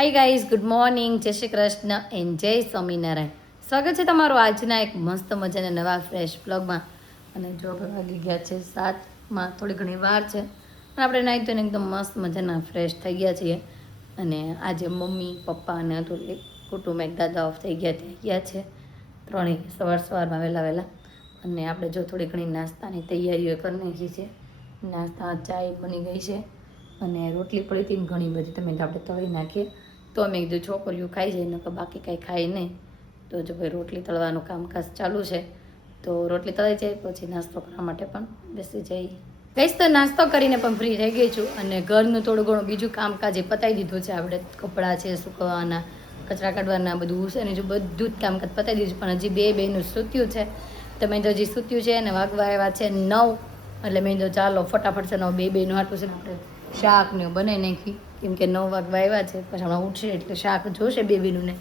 Hi guys, good morning, જય Shri Krishna and જય સ્વામિનારાયણ. સ્વાગત છે તમારું આજના એક મસ્ત મજાના નવા ફ્રેશ બ્લોગમાં. અને જો વાગી ગયા છે 7માં, થોડી ઘણી વાર છે અને આપણે નાહી ધોઈને એકદમ મસ્ત મજાના ફ્રેશ થઈ ગયા છીએ. અને આજે મમ્મી પપ્પા અને અતુલ એક કુટુંબ એક દાદા ઓફ થઈ ગયા ત્યાં ગયા છે ત્રણેય સવારમાં વહેલા. અને આપણે જો થોડી ઘણી નાસ્તાની તૈયારીઓ કરી નાખી છે. નાસ્તા ચાય બની ગઈ છે અને રોટલી પડી હતી ઘણી બધી, તમે આપણે તળી નાખીએ તો અમે કીધું છોકરીઓ ખાઈ જાય, નકર બાકી કાંઈ ખાય નહીં. તો જો ભાઈ રોટલી તળવાનું કામકાજ ચાલુ છે, તો રોટલી તળાઈ જાય પછી નાસ્તો કરવા માટે પણ બેસી જઈએ. કહીશ તો નાસ્તો કરીને પણ ફ્રી થઈ ગઈ છું અને ઘરનું થોડું ઘણું બીજું કામકાજ એ પતાવી દીધું છે. આપણે કપડાં છે સૂકવવાના, કચરા કાઢવાના, બધું છે ને જો બધું જ કામકાજ પતાવી દીધું છે. પણ હજી બેનું સૂત્યું છે, તો મેં તો હજી સૂત્યું છે અને વાગવા આવ્યા છે 9, એટલે મેં તો ચાલો ફટાફટ છે ને બેનું હાટું છે ને આપણે શાક ને બનાવી નાખી, કેમ કે 9 વાગવા આવ્યા છે, પછી હમણાં ઉઠશે એટલે શાક જોશે બેબીનું ને.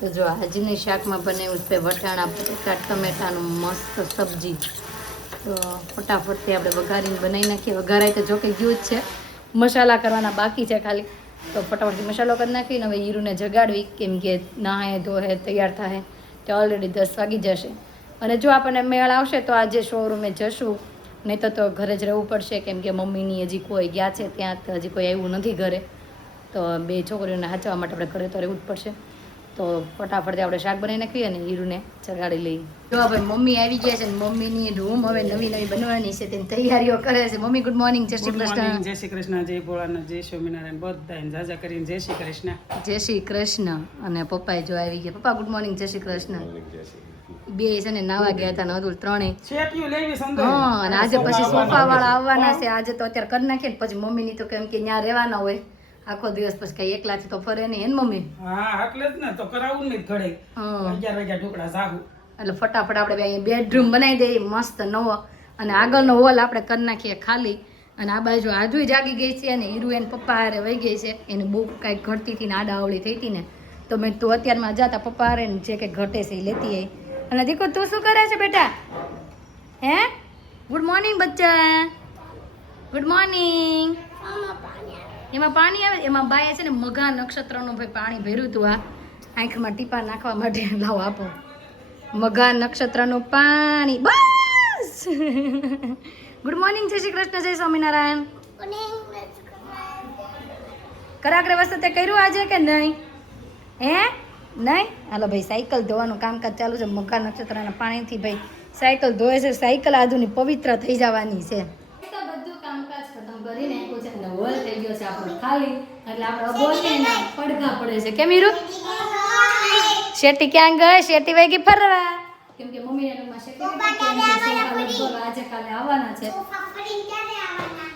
તો જો આજની શાકમાં બનાવ્યું છે વટાણા બટાકા ટમેટાનું મસ્ત સબ્જી. તો ફટાફટથી આપણે વઘારીને બનાવી નાખીએ. વઘારાય તો જોકે ગયું જ છે, મસાલા કરવાના બાકી છે ખાલી. તો ફટાફટથી મસાલો કરી નાખીને હવે હીરુને જગાડવી, કેમ કે નાહે ધોહે તૈયાર થાય તો ઓલરેડી 10 વાગી જશે. અને જો આપણને મેળ આવશે તો આજે શોરૂમે જશું, નહીં તો ઘરે જ રહેવું પડશે, કેમ કે મમ્મીની હજી કોઈ ગયા છે ત્યાં, હજી કોઈ આવ્યું નથી ઘરે. તો બે છોકરીઓને સાચવવા માટે આપણે ઘરે તો રહેવું જ પડશે. તો ફટાફટથી આપણે શાક બનાવી નાખીએ અને હીરુને ચગાડી લઈએ. જો ભાઈ મમ્મી આવી ગયા છે ને મમ્મીની રૂમ હવે નવી બનવાની છે, તેની તૈયારીઓ કરે છે. મમ્મી ગુડ મોર્નિંગ, જય શ્રી કૃષ્ણ. જય શ્રી કૃષ્ણ, જય ભોળાનાથ, જય સ્વામિનારાયણ, બધાને જાજા કરીને જય શ્રી કૃષ્ણ. જય શ્રી કૃષ્ણ. અને પપ્પાએ જો આવી ગયા. પપ્પા ગુડ મોર્નિંગ, જય શ્રી કૃષ્ણ. બે છે ને નાવા ગયા હતા ને અતુલ ત્રણેય. હા, અને આજે પછી સોફા વાળા આવવાના છે. આજે તો અત્યારે કરી નાખીએ પછી મમ્મીની તો કેમ કે ત્યાં રહેવાના હોય આખો દિવસ, પછી કઈ એકલાથી તો ફરે નહીં હે મમ્મી. હા એટલે જ ને, તો કરાવું ને ઘરે 11 વાગ્યા ઢોકળા જાગું એટલે ફટાફટ આપણે અહીંયા બેડરૂમ બનાવી દઈએ મસ્ત નવો, અને આગળનો હોલ આપણે કરી નાખીએ ખાલી. અને આ બાજુ આજુ જાગી ગઈ છે અને હીરુ એને પપ્પા હારે વહી ગઈ છે. એને બહુ કાંઈક ઘટતી હતી ને આડાવળી થઈ હતી ને, તો મેં તું અત્યારમાં જતા પપ્પા હારે ને જે કંઈક ઘટે છે એ લેતી આવી. અને દીકો તું શું કરે છે બેટા? હે ગુડ મોર્નિંગ બચ્ચા, ગુડ મોર્નિંગ. એમાં પાણી આવે, એમાં બાએ છે ને મઘા નક્ષત્રનું ભાઈ પાણી ભર્યું હતું આ આંખમાં ટીપા નાખવા માટે. લાવો આપો મઘા નક્ષત્રનું પાણી. બસ ગુડ મોર્નિંગ, જય શ્રી કૃષ્ણ, જય સ્વામિનારાયણ. કરાકરે વસ્તુ તે કર્યું આજે કે નહીં? હે નહીં? હાલો ભાઈ સાયકલ ધોવાનું કામકાજ ચાલુ છે. મઘા નક્ષત્રના પાણીથી ભાઈ સાયકલ ધોવે છે. સાયકલ આધુની પવિત્ર થઈ જવાની છે. બધું કામકાજ ખતમ કરીને આપ્યું છે અને હોલ થઈ ગયો છે આપણો ખાલી, એટલે આપણે અબોને પડઘા પડે છે. કેમ હીરુ? શેટી ક્યાં ગઈ? શેટી વઈ ગઈ ફરવા, કેમ કે મમ્મીને રૂમમાં શેટી આજે કાલે આવવાના છે.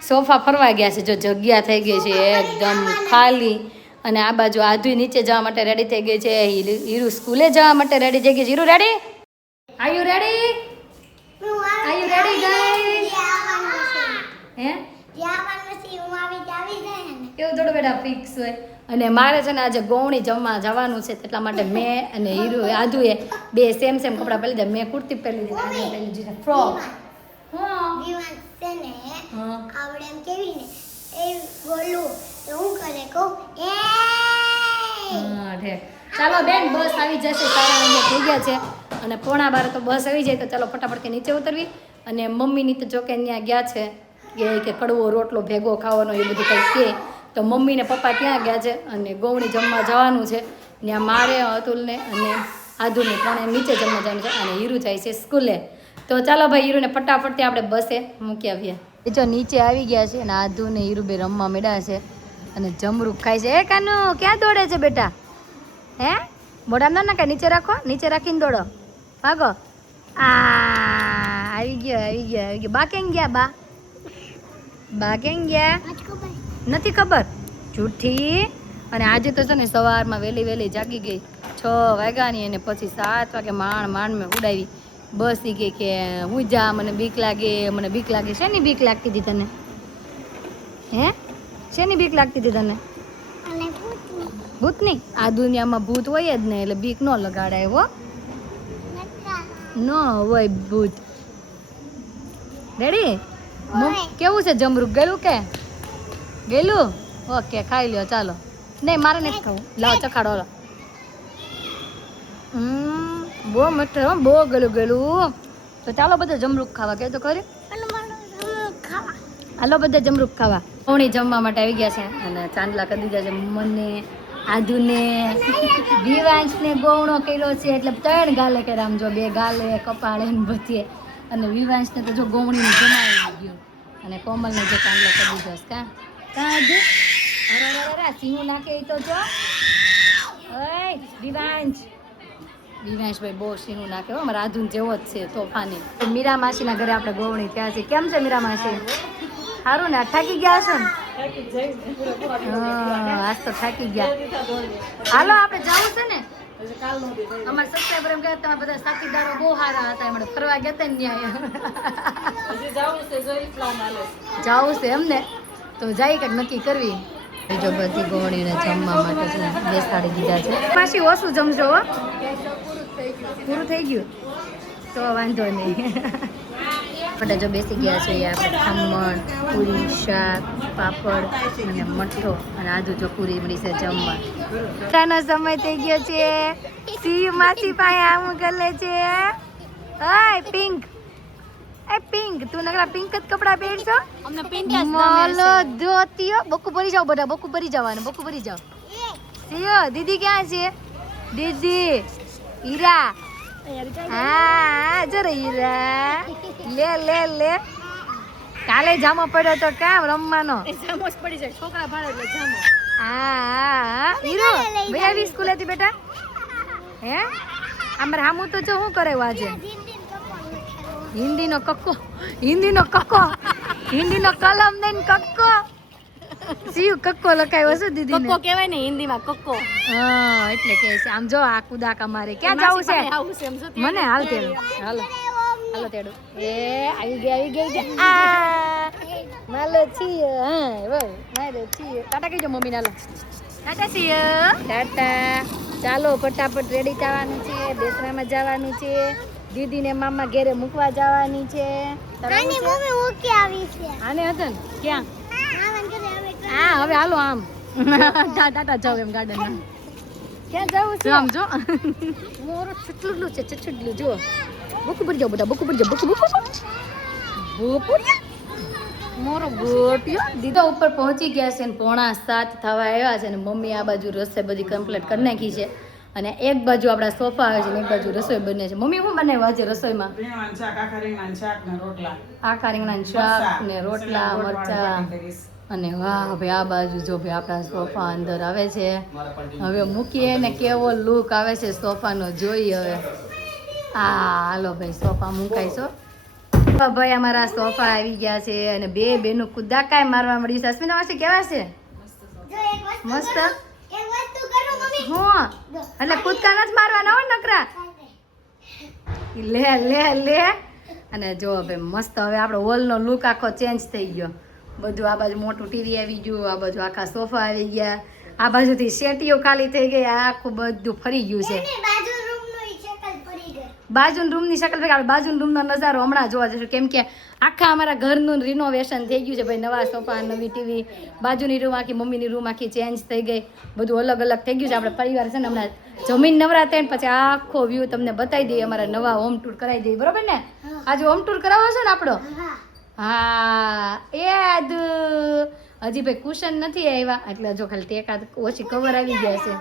સોફા ફરવા ગયા છે. જો જગ્યા થઈ ગઈ છે એકદમ ખાલી. અને આ બાજુ આધુ નીચે જવા માટે રેડી થઈ ગઈ છે. હીરુ સ્કૂલે જવા માટે રેડી થઈ ગઈ છે. Hiru ready? Are you ready? Are you ready guys? હે એવું થોડું બેટા ફિક્સ હોય. અને મારે છે ને આજે ગૌણી જમવા જવાનું છે, એટલા માટે મેં અને હીરુ આધુએ બે સેમ કપડાં પહેરી દીધા. મેં કુર્તી પહેરી દીધી, આધુએ પહેરી દીધી ફ્રોક. ચાલો બેન, બસ આવી જશે. 11:30 થઈ ગયા છે અને 11:15 તો બસ આવી જાય. તો ચાલો ફટાફટ નીચે ઉતરવી. અને મમ્મીની તો જોકે ત્યાં ગયા છે કે કડવો રોટલો ભેગો ખાવાનો એ બધું કંઈક કે, તો મમ્મી ને પપ્પા ત્યાં ગયા છે અને ગૌણી જમવા જવાનું છે. ત્યાં મારે અતુલને અને આધુને ત્રણે નીચે જમવા જવાનું છે અને હીરુ જાય છે સ્કૂલે. તો ચાલો ભાઈ હીરુને ફટાફટથી આપણે બસે મૂકી આવીએ. એ જો નીચે આવી ગયા છે અને આધુ ને હીરુ બે રમવા મળ્યા છે અને જમરૂખ ખાય છે. એ કાનુ ક્યાં દોડે છે બેટા? હે મોઢામાં ના કાંઈ નીચે રાખો, નીચે રાખીને દોડો, ભાગો. આવી ગયો. બા કેમ ગયા? બા કેમ ગયા? નથી ખબર, જૂઠી. અને આજે તો છે ને સવારમાં વહેલી જાગી ગઈ 6 વાગ્યાની, અને પછી 7 વાગે માંડ મેં ઉડાવી. બસ એ કે હું જા, મને બીક લાગે. શેની બીક લાગતી હતી તને? હે શેની બીક લાગતી હતી તને? ભૂતની? આ દુનિયામાં ભૂત હોય જ ને, એટલે બીક ન લગાડાય હો, ન હોય ભૂત. રેડી? કેવું છે જમરૂખ? ગયેલું કે ગયેલું? ઓકે ખાઈ લ્યો ચાલો. નહીં મારે નથી ખાવું લાવ ચખાડો લો બહુ મસ્ત હો બહુ ગલું ગલું તો ચાલો બધા જમરૂખ ખાવા કે તો ખરી હાલો બધા જમરૂખ ખાવા કોણી જમવા માટે આવી ગયા છે અને ચાંદલા કરી દીધા છે મને આધુને વિવાંશને ગોવણો કર્યો છે એટલે 3 ગાલે કર્યા આમ જો 2 ગાલે કપાળે ને બધે અને વિવાંશને તો જો ગોવણીને જમાવી ગયો અને કોમલને જો ચાંદલા કરી દીધો છે કા આધુ અરે સિંહ નાખે ઈ તો જો ઓય વિવાંશભાઈ બહુ સિંહ નાખે હો મારા આધુન જેવો જ છે તોફાની મીરા માસીના ઘરે આપણે ગોવણી ત્યાં છે કેમ છે મીરા માસી સારું ને થાકી ગયા હશો ને આજ તો થાકી ગયા હાલો આપણે જવું છે ને અમારા સબસ્ક્રાઈબર એમ કહે તમે બધા સાથીદારો બહુ સારા હતા એમણે ફરવા ગયા હતા ને જવું છે એમને તો જાય કંઈક નક્કી કરવી બીજો બધી ગોળીને જમવા માટે છે બેસાડી દીધા છે પાછી ઓછું જમજો હો પૂરું થઈ ગયું તો વાંધો નહીં આપણે જો બેસી ગયા છે આપણે ખમણ પૂરી શાક પાપડ અને મઠો અને આદુ જો પૂરી મળી છે જમવા તાનો સમય થઈ ગયો છે સી માસી પાસે આમ ગલે છે ઓય પિંક એ પિંક તું નકરા પિંક જ કપડા પહેરશો અમને પિંક જ મોલો ધોતીઓ બકુ ભરી જાવ બધા બકુ ભરી જવાનું બકુ ભરી જાવ સિયો દીદી ક્યાં છે દીદી હીરા હા જરા હીરા લે લે લે કાલે જામો પડ્યો તો કામ રમવાનો જામો જ પડી જાય છોકરા ભાડે એટલે જામો હા હીરો ભાઈ આવી સ્કૂલે થી બેટા હે અમાર હામુ તો જો શું કરે આજે હિન્દીનો કક્કો હિન્દીનો કલમ દઈને કક્કો સીયુ કક્કો લખાયો છે દીદી કક્કો કહેવાય ને હિન્દીમાં કક્કો હા એટલે કહે છે આમ જો આ કુદાકા મારે ક્યાં જાવું છે મને હાલ તે હાલો હાલો તેડો એ આવી ગઈ આ માલો છીએ હા વો મારો છીએ ટાટા કહીજો મમ્મી નાલો ટાટા છીએ ટાટા ચાલો ફટાફટ રેડી થવાનું છે બેસરામાં જવાનું છે દીદીને મામા ઘરે મૂકવા જવાની છે આને મમ્મી મૂકી આવી છે આને હતા ને ક્યાં હા હવે હાલો આમ ટાટા જાવ એમ ગાર્ડનમાં ક્યાં જાવું છે આમ જો મોરો ચટલું છે ચટલું જો બકુ ભરી જાવ બધા બકુ ભરી જાવ બકુ મોરો ગોટ્યો દીદા ઉપર પહોંચી ગયા છે ને 6:45 થવા આવ્યા છે ને મમ્મી આ બાજુ રસોઈ બધી કમ્પ્લીટ કરી નાખી છે અને એક બાજુ આપણા સોફા આવે છે ને એક બાજુ રસોઈ બને છે મમ્મી શું બનાવ્યું આજે રસોઈમાં આખા રીંગણાનું શાક ને રોટલા આખા રીંગણાનું શાક ને રોટલા મરચા અને વાહ ભાઈ આ બાજુ જો ભાઈ આપણા સોફા અંદર આવે છે હવે મૂકીએ ને કેવો લુક આવે છે સોફાનો જોઈએ હવે હાલો ભાઈ સોફા મુકાય છો ભાઈ અમારા સોફા આવી ગયા છે અને બે બેનું કુદાકાય મારવા મળી છે અશ્મિના માસી કેવા છે મસ્ત હું એટલે કૂદકા નથી મારવાના હોય નકરા લે લે લે અને જો ભાઈ મસ્ત હવે આપણો હોલનો લુક આખો ચેન્જ થઈ ગયો બધું આ બાજુ મોટું ટીવી આવી ગયું આ બાજુ આખા સોફા આવી ગયા આ બાજુથી શેટીઓ ખાલી થઈ ગઈ આખું બધું ફરી ગયું છે બાજુના રૂમની શકલ ભાઈ આપણે બાજુના રૂમનો નજારો હમણાં જોવા જશું કેમ કે આખા અમારા ઘરનું રિનોવેશન થઈ ગયું છે ભાઈ નવા સોફા નવી ટીવી બાજુની રૂમ આખી મમ્મીની રૂમ આખી ચેન્જ થઈ ગઈ બધું અલગ અલગ થઈ ગયું છે આપણે પરિવાર છે ને હમણાં જમીન નવરા થઈને પછી આખો વ્યૂ તમને બતાવી દઈએ અમારા નવા હોમ ટૂર કરાવી દઈએ બરોબર ને આજે હોમ ટૂર કરાવવો છે ને આપણો હા એ આદુ હજી ભાઈ કુશન નથી આવ્યા એટલે જો ખાલી ટેકા ઓછી કવર આવી ગયા છે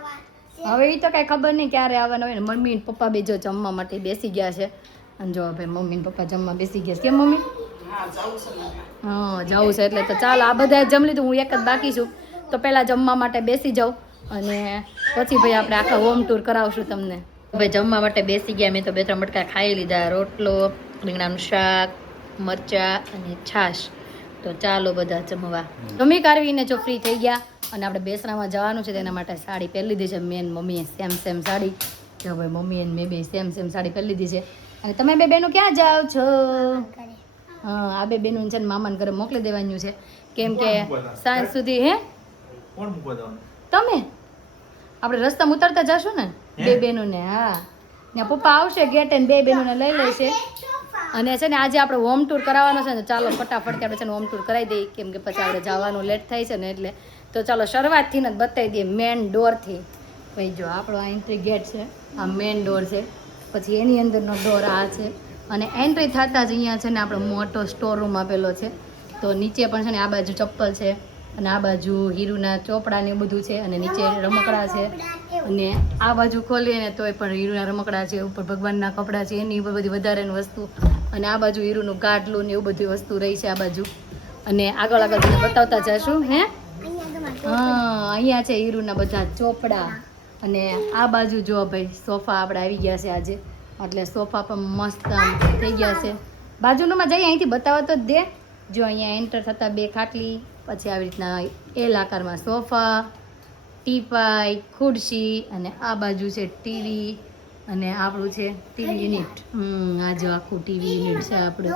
હવે એ તો કાંઈ ખબર નહીં ક્યારે આવવાના હોય ને મમ્મી ને પપ્પા બે જો જમવા માટે બેસી ગયા છે અને જો ભાઈ મમ્મી ને પપ્પા જમવા બેસી ગયા છે કેમ મમ્મી હા જવું છે એટલે તો ચાલો આ બધા જમી લીધું હું એક જ બાકી છું તો પહેલાં જમવા માટે બેસી જાઉં અને પછી ભાઈ આપણે આખા હોમ ટૂર કરાવશું તમને ભાઈ જમવા માટે બેસી ગયા મેં તો 2-3 મટકા ખાઈ લીધા રોટલો રીંગણાનું શાક મરચા અને છાશ તો ચાલો બધા જમવા જમી કાઢવીને જો ફ્રી થઈ ગયા અને આપણે બેસરામાં જવાનું છે તેના માટે સાડી પહેરી લીધી છે મેં મમ્મીએ સેમ સાડી જો ભાઈ મમ્મી મેં બે સેમ સાડી પહેરી લીધી છે અને તમે બે બેનું ક્યાં જાઓ છો હા આ બે બેનું છે ને મામાને ઘરે મોકલી દેવાનું છે કેમ કે સાંજ સુધી હે તમે આપણે રસ્તામાં ઉતરતા જશું ને બે બેનું ને હા ને પપ્પા આવશે ગેટ ને બે બેનું લઈ લેશે અને છે ને આજે આપણે હોમ ટૂર કરાવવાનો છે ને ચાલો ફટાફટ આપણે છે ને હોમ ટૂર કરાવી દઈએ કેમ કે પછી આપણે જવાનું લેટ થાય છે ને એટલે તો ચાલો શરૂઆતથી જ બતાવી દઈએ મેન ડોરથી. ભાઈ જો આપણો આ એન્ટ્રી ગેટ છે, આ મેન ડોર છે, પછી એની અંદરનો ડોર આ છે અને એન્ટ્રી થતાં જ અહીંયા છે ને આપણો મોટો સ્ટોર રૂમ આપેલો છે. તો નીચે પણ છે ને આ બાજુ ચપ્પલ છે અને આ બાજુ હીરુના ચોપડા ને બધું છે અને નીચે રમકડા છે અને આ બાજુ ખોલીએ ને તોય પણ હીરુના રમકડા છે, ઉપર ભગવાનના કપડાં છે, એની ઉપર બધી વધારેની વસ્તુ અને આ બાજુ હીરુનું ગાટલું ને એવું બધી વસ્તુ રહી છે આ બાજુ. અને આગળ આગળ તમને બતાવતા જશું. હે હા, અહીંયા છે હીરુના બધા ચોપડા અને આ બાજુ જો ભાઈ સોફા આપણે આવી ગયા છે આજે, એટલે સોફા પણ મસ્ત આમ થઈ ગયા છે. બાજુમાં જઈએ અહીંથી બતાવવા તો જ દે. જો અહીંયા એન્ટર થતાં 2 ખાટલી, પછી આવી રીતના એલ આકારમાં સોફા, ટીપાઈ, ખુરશી અને આ બાજુ છે ટીવી અને આપણું છે ટીવી યુનિટ. આ જો આખું ટીવી યુનિટ છે આપણે.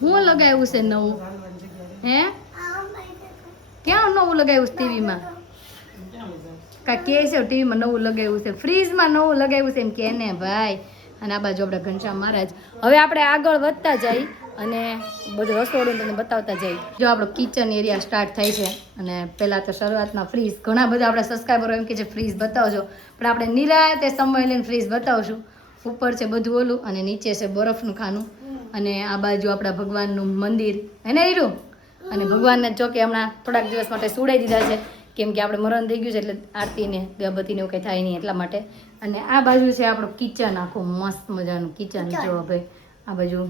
હું લગાવ્યું છે નવું? હે ક્યાં નવું લગાવ્યું છે ટીવીમાં? કાંઈ કે છે ટીવીમાં નવું લગાવ્યું છે, ફ્રીજમાં નવું લગાવ્યું છે એમ કે ને ભાઈ. અને આ બાજુ આપણે ઘનશ્યામ મહારાજ. હવે આપણે આગળ વધતા જઈ અને બધું રસોડું તમને બતાવતા જઈએ. જો આપણો કિચન એરિયા સ્ટાર્ટ થાય છે અને પહેલાં તો શરૂઆતમાં ફ્રીજ, ઘણા બધા આપણા સબસ્ક્રાઈબરો એમ કે છે ફ્રીજ બતાવજો, પણ આપણે નિરાતે સમય લઈને ફ્રીજ બતાવશું. ઉપર છે બધું ઓલું અને નીચે છે બરફનું ખાનું અને આ બાજુ આપણા ભગવાનનું મંદિર એને હીરું અને ભગવાનને ચોકે હમણાં થોડાક દિવસ માટે સુડાઈ દીધા છે કેમ કે આપણે મરણ થઈ ગયું છે એટલે આરતીને ગણપતિને એવું કંઈ થાય નહીં એટલા માટે. અને આ બાજુ છે આપણું કિચન, આખું મસ્ત મજાનું કિચન. જો ભાઈ આ બાજુ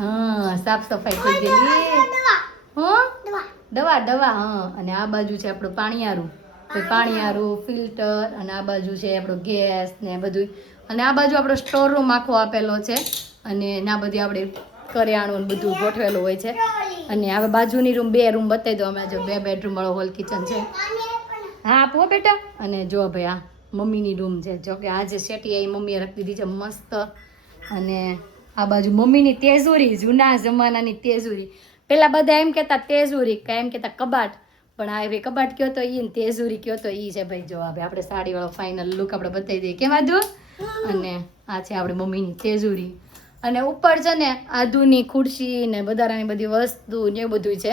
હા સાફ સફાઈ થઈ ગયેલી. દવા હા. અને આ બાજુ છે આપણું પાણીયારું ફિલ્ટર અને આ બાજુ છે આપણો ગેસ ને બધું અને આ બાજુ આપણો સ્ટોર રૂમ આખો આપેલો છે અને ના બધી આપણે કરિયાણું બધું ગોઠવેલું હોય છે. અને હવે બાજુની રૂમ 2 રૂમ બતાવી દો. અમે જો 2 બેડરૂમ વાળો હોલ કિચન છે. હા આપો બેટા. અને જો ભાઈ આ મમ્મીની રૂમ છે, જો કે આજે શેટી એ મમ્મીએ રાખી દીધી છે મસ્ત. અને આ બાજુ મમ્મીની તેજુરી, જૂના જમાનાની તેજુરી. પેલા બધા એમ કહેતા તેજુરી, કાંઈ એમ કહેતા કબાટ, પણ આ ભાઈ કબાટ કયો તો ઈ ને તેજુરી કયો તો ઈ છે ભાઈ. જો ભાઈ આપણે સાડીવાળો ફાઇનલ લુક આપણે બતાવી દઈએ કેમ આધું. અને આ છે આપણે મમ્મીની તેજુરી અને ઉપર છે ને આધુની ખુરશી ને વધારાની બધી વસ્તુ ને એવું બધું છે.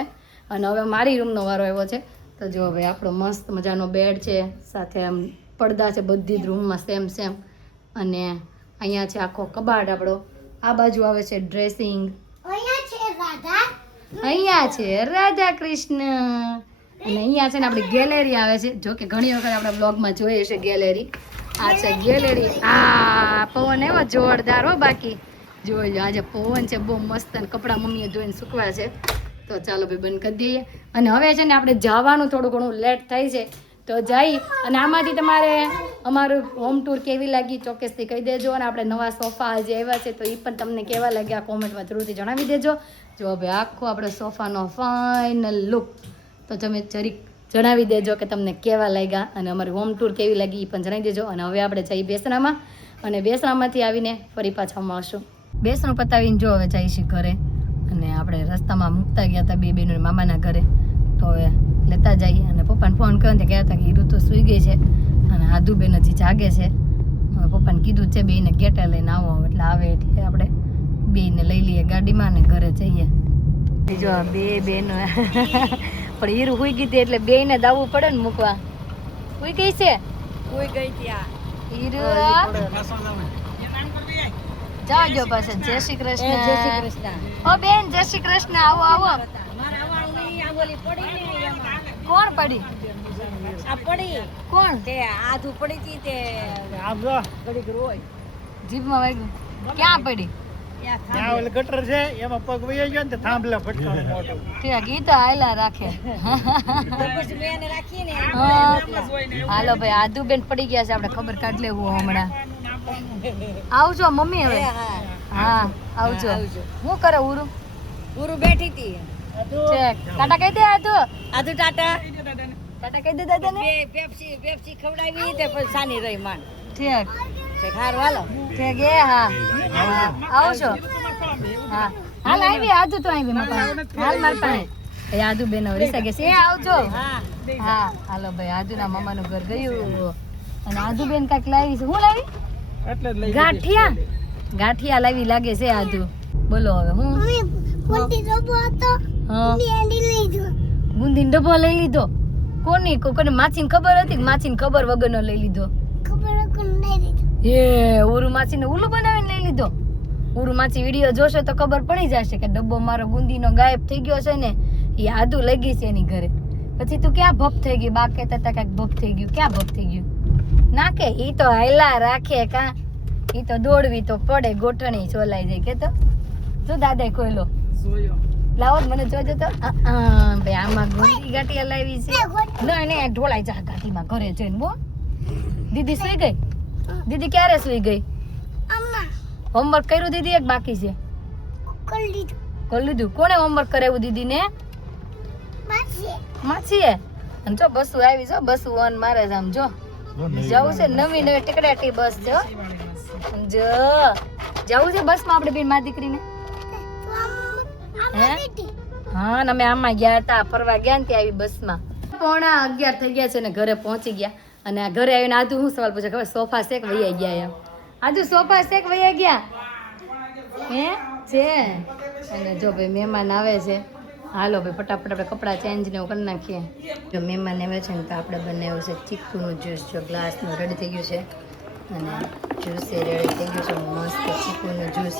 અને હવે મારી રૂમનો વારો આવ્યો છે. તો જો ભાઈ આપણો મસ્ત મજાનો બેડ છે, સાથે આમ પડદા છે બધી જ રૂમમાં સેમ. અને અહીંયા છે આખો કબાટ આપણો. આ બાજુ આવે છે ડ્રેસિંગ, અહીંયા છે રાધા કૃષ્ણ અને અહીંયા છે ને આપણી ગેલેરી આવે છે. જો કે ઘણી વખત આપણે બ્લોગમાં જોઈએ છે ગેલેરી. આ છે ગેલેરી. આ પવન એવો જોરદાર હો. બાકી જોઈ આજે પવન છે બહુ મસ્ત અને કપડાં મમ્મીએ ધોઈને સૂકવા છે. તો ચાલો ભાઈ બંધ કરી દઈએ. અને હવે છે ને આપણે જવાનું થોડું ઘણું લેટ થાય છે તો જઈ અને આમાંથી તમારે અમારું હોમ ટૂર કેવી લાગી ચોક્કસથી કહી દેજો. અને આપણે નવા સોફા આજે આવ્યા છે તો એ પણ તમને કેવા લાગ્યા કોમેન્ટમાં જરૂરથી જણાવી દેજો. જો ભાઈ આખો આપણે સોફાનો ફાઇનલ લુક તો તમે જરીક જણાવી દેજો કે તમને કેવા લાગ્યા અને અમારી હોમ ટૂર કેવી લાગી એ પણ જણાવી દેજો. અને હવે આપણે જઈએ બેસણામાં અને બેસણામાંથી આવીને ફરી પાછા મળશું. બેસણું પતાવીને જો હવે જઈશું ઘરે. અને આપણે રસ્તામાં મૂકતા ગયા હતા 2 બહેનો મામાના ઘરે, તો હવે લેતા જઈએ. અને પપ્પાને ફોન કર્યો ને ગયા હતા કે હીરુ તો સૂઈ ગઈ છે અને આધુબેન હજી જાગે છે. હવે પપ્પાને કીધું છે બેને ગેટે લઈને આવો, એટલે આવે એટલે આપણે બેને લઈ લઈએ ગાડીમાં ને ઘરે જઈએ. જો 2 બહેનો પણ હીરુ સુઈ ગઈ હતી એટલે બેને દાવવું પડે ને મૂકવા. સુઈ ગઈ છે હીરુ. જાજો પાસે. જય શ્રી કૃષ્ણ. ઓ બેન જય શ્રી કૃષ્ણ. આવો. કોણ પડી? કોણ? આધું પડી હતી તે જીભમાં વાગ્યું. ક્યાં પડી? ગટર છે એમાં પગ વહી ગયો ને થાંભલા ફટકારો મોટો. ઠીક ઈ તો હાયલા રાખે. રાખીએ ને હાલો ભાઈ આધુબેન પડી ગયા છે, આપણે ખબર કાઢ લેવું હમણાં. આવજો મમ્મી હવે. હા આવજો. શું કરે ઉરુ બેઠી હતી. ટાટા કહી દે આધુ. આધુ ટાટા કહી દે દાદા ને. પેપ્સી ખવડાવી તે પછી સાની રહી માંડ. ઠીક ખારું હાલો. ઠીક આવજો. હા હાલ આવી આધુ તો આવી હાલ માર પાસે. એ આધુ બેન રીસા કે છે આવજો. હા હાલો ભાઈ આધુના મામાનું ઘર ગયું અને આધુ બેન કાંઈક લાવી છે. શું લાવી? ગાંઠિયા. ગાંઠિયા લાવી લાગે છે આધુ બોલો હવે હું હા ગુંદીનો ડબ્બો લઈ લીધો કોની કોને માછીને ખબર હતી કે માછીને ખબર વગરનો લઈ લીધો એ ઉરુ માછીને ઉલ્લુ બનાવીને લઈ લીધો ઉરુ માછી વિડીયો જોશો તો ખબર પડી જશે કે ડબ્બો મારો ગુંદીનો ગાયબ થઈ ગયો છે ને એ આદુ લઈ ગઈ છે એની ઘરે પછી તું ક્યાં ભપ થઈ ગઈ બા કહેતા હતા કાંઈક ભપ થઈ ગયું ક્યાં ભપ થઈ ગયું ના કે ઈ તો હાયલા રાખે કા ઈ તો દોડવી તો પડે ગોઠણી ચોલાઈ જાય કે તો જો દાદાએ ખોયલો જોયો લાવો મને જોજો તો ભાઈ આમાં ગુંદી ગાંઠિયા લાવી છે ના ને ઢોળાઈ જા ગાંઠીમાં ઘરે જઈને બો દીદી સુઈ ગઈ દીદી ક્યારે સુઈ ગઈ હોમવર્ક કર્યું દીદી એક બાકી છે કરી લીધું કોણે હોમવર્ક કરાવ્યું દીદીને માછીએ અને જો બસુ આવી જો બસુ વન મારે છે આમ જો જવું છે નવી નવી ટીકડાટી બસ છે હો. જો જવું છે બસમાં આપણે બેન માં દીકરીને હે હા ને અમે આમાં ગયા હતા ફરવા ગયા ને ત્યાં આવી બસમાં 11:30 થઈ ગયા છે ને ઘરે પહોંચી ગયા અને આ ઘરે આવીને આજુ હું સવાલ પૂછે ખબર સોફા શેક વૈયા ગયા એમ આજુ સોફા શેક વૈયા ગયા હે છે અને જો ભાઈ મહેમાન આવે છે હાલો ભાઈ ફટાફટ આપણે કપડાં ચેન્જ ને એવું કરી નાખીએ જો મહેમાન આવે છે ને તો આપણે બનાવ્યું છે ચીકુનું જ્યુસ જો ગ્લાસનું રેડી થઈ ગયું છે અને જ્યુસ એ રેડી થઈ ગયું છે મસ્ત ચીકુનું જ્યુસ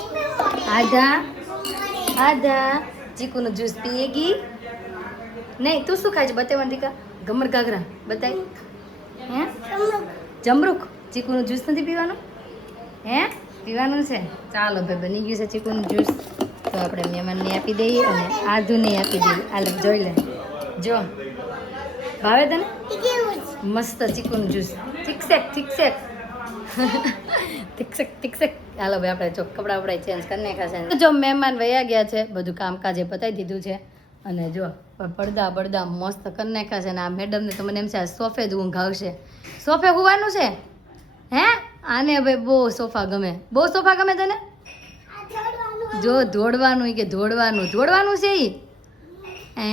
આધા ચીકુનું જ્યુસ પીએગી નહીં તું શું ખાય છે બતાવવાનું દીકા ગમર ઘાઘરા બતાય હે જમરૂખ ચીકુનું જ્યુસ નથી પીવાનું હે પીવાનું છે ચાલો ભાઈ બની ગયું છે ચીકુનું જ્યુસ તો આપણે મહેમાનને આપી દઈએ અને આધુને આપી દઈએ આ લે જોઈ લે જો ભાવે તને મસ્ત ચીકુનું જ્યુસ ઠીક હાલો ભાઈ આપણે જો કપડાં વપડા ચેન્જ કરી નાખ્યા છે જો મહેમાન વયા ગયા છે બધું કામકાજે પતાવી દીધું છે અને જો પડદા મસ્ત કરી નાખ્યા છે અને આ મેડમને તો મને એમ છે આ સોફે જ ઊંઘ આવશે સોફે હોવાનું છે હે આને ભાઈ બહુ સોફા ગમે તને જો દોડવાનું કે દોડવાનું છે ઈ હે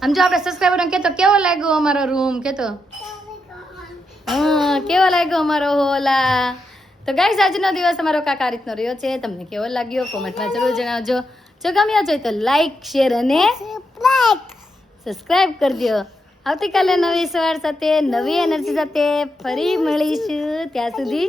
આમ જો આપણે સબસ્ક્રાઈબર કહેતો કેવો લાગ્યો અમારો રૂમ કહેતો કેવો લાગ્યો અમારો હોલા તો ગાઈસ આજનો દિવસ અમારો કાંઈક આ રીતનો રહ્યો છે તમને કેવો લાગ્યો કોમેન્ટમાં જરૂર જણાવજો જો ગમ્યો છે તો લાઈક શેર અને સબસ્ક્રાઈબ કરી દો આવતીકાલે નવી સવાર સાથે નવી એનર્જી સાથે ફરી મળીશું ત્યાં સુધી